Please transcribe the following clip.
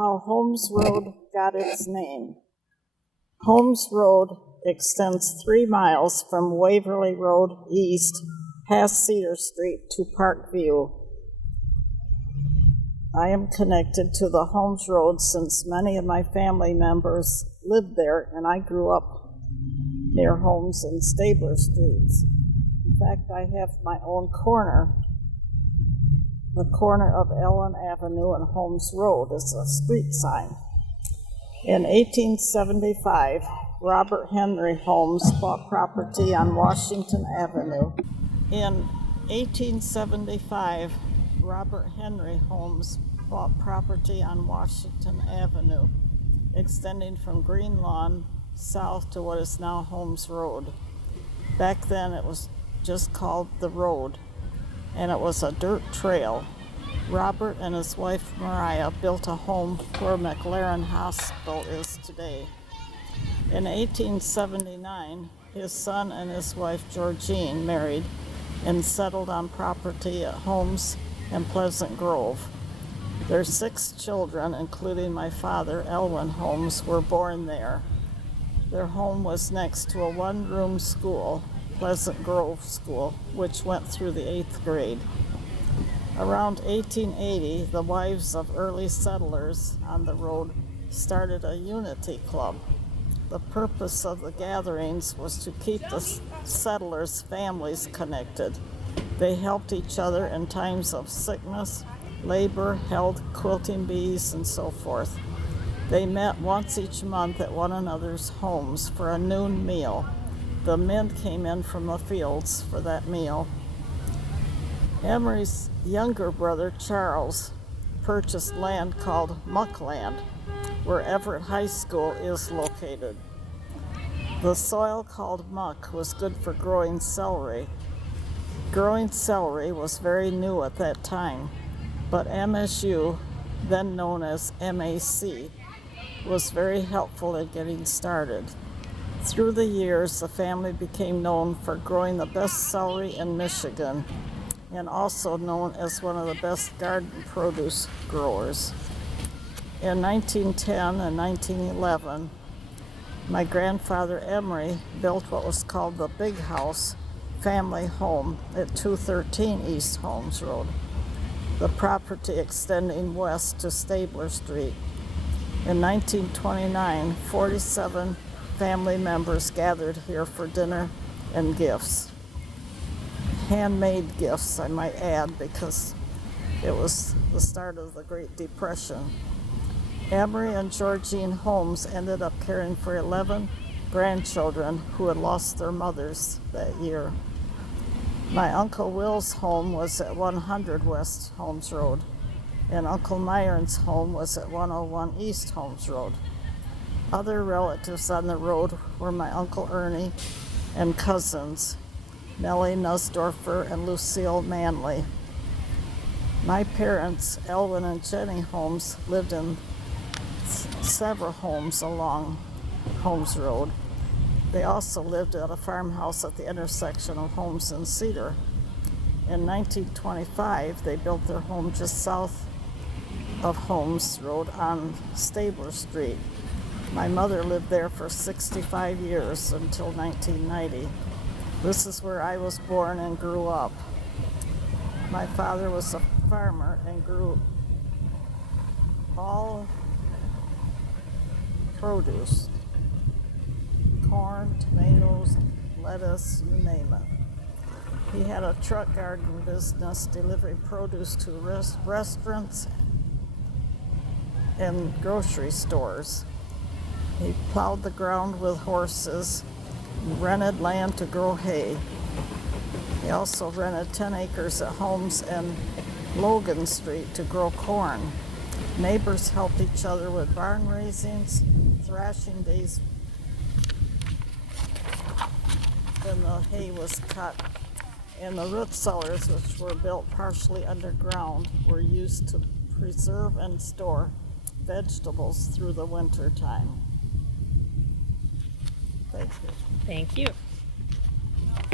How Holmes Road got its name. Holmes Road extends 3 miles from Waverly Road east past Cedar Street to Parkview. I am connected to the Holmes Road since many of my family members lived there, and I grew up near Holmes and Stabler Streets. In fact, I have my own corner. The corner of Ellen Avenue and Holmes Road is a street sign. In 1875, Robert Henry Holmes bought property on Washington Avenue. In 1875, Robert Henry Holmes bought property on Washington Avenue, extending from Green Lawn south to what is now Holmes Road. Back then it was just called the road, and it was a dirt trail. Robert and his wife Mariah built a home where McLaren Hospital is today. In 1879, his son and his wife Georgine married and settled on property at Holmes and Pleasant Grove. Their 6 children, including my father, Elwin Holmes, were born there. Their home was next to a 1-room school, Pleasant Grove School, which went through the 8th grade. Around 1880, the wives of early settlers on the road started a unity club. The purpose of the gatherings was to keep the settlers' families connected. They helped each other in times of sickness, labor, health, quilting bees, and so forth. They met once each month at one another's homes for a noon meal. The men came in from the fields for that meal. Emery's younger brother, Charles, purchased land called Muckland, where Everett High School is located. The soil called muck was good for growing celery. Growing celery was very new at that time, but MSU, then known as MAC, was very helpful in getting started. Through the years, the family became known for growing the best celery in Michigan, and also known as one of the best garden produce growers. In 1910 and 1911, my grandfather Emery built what was called the Big House family home at 213 East Holmes Road, the property extending west to Stabler Street. In 1929, 47 family members gathered here for dinner and gifts. Handmade gifts, I might add, because it was the start of the Great Depression. Emery and Georgine Holmes ended up caring for 11 grandchildren who had lost their mothers that year. My Uncle Will's home was at 100 West Holmes Road, and Uncle Myron's home was at 101 East Holmes Road. Other relatives on the road were my Uncle Ernie and cousins, Nellie Nussdorfer and Lucille Manley. My parents, Elwin and Jenny Holmes, lived in several homes along Holmes Road. They also lived at a farmhouse at the intersection of Holmes and Cedar. In 1925, they built their home just south of Holmes Road on Stabler Street. My mother lived there for 65 years until 1990. This is where I was born and grew up. My father was a farmer and grew all produce, corn, tomatoes, lettuce, you name it. He had a truck garden business delivering produce to restaurants and grocery stores. He plowed the ground with horses, rented land to grow hay. He also rented 10 acres at Holmes and Logan Street to grow corn. Neighbors helped each other with barn raisings, thrashing days when the hay was cut, and the root cellars, which were built partially underground, were used to preserve and store vegetables through the winter time. Thank you. Thank you.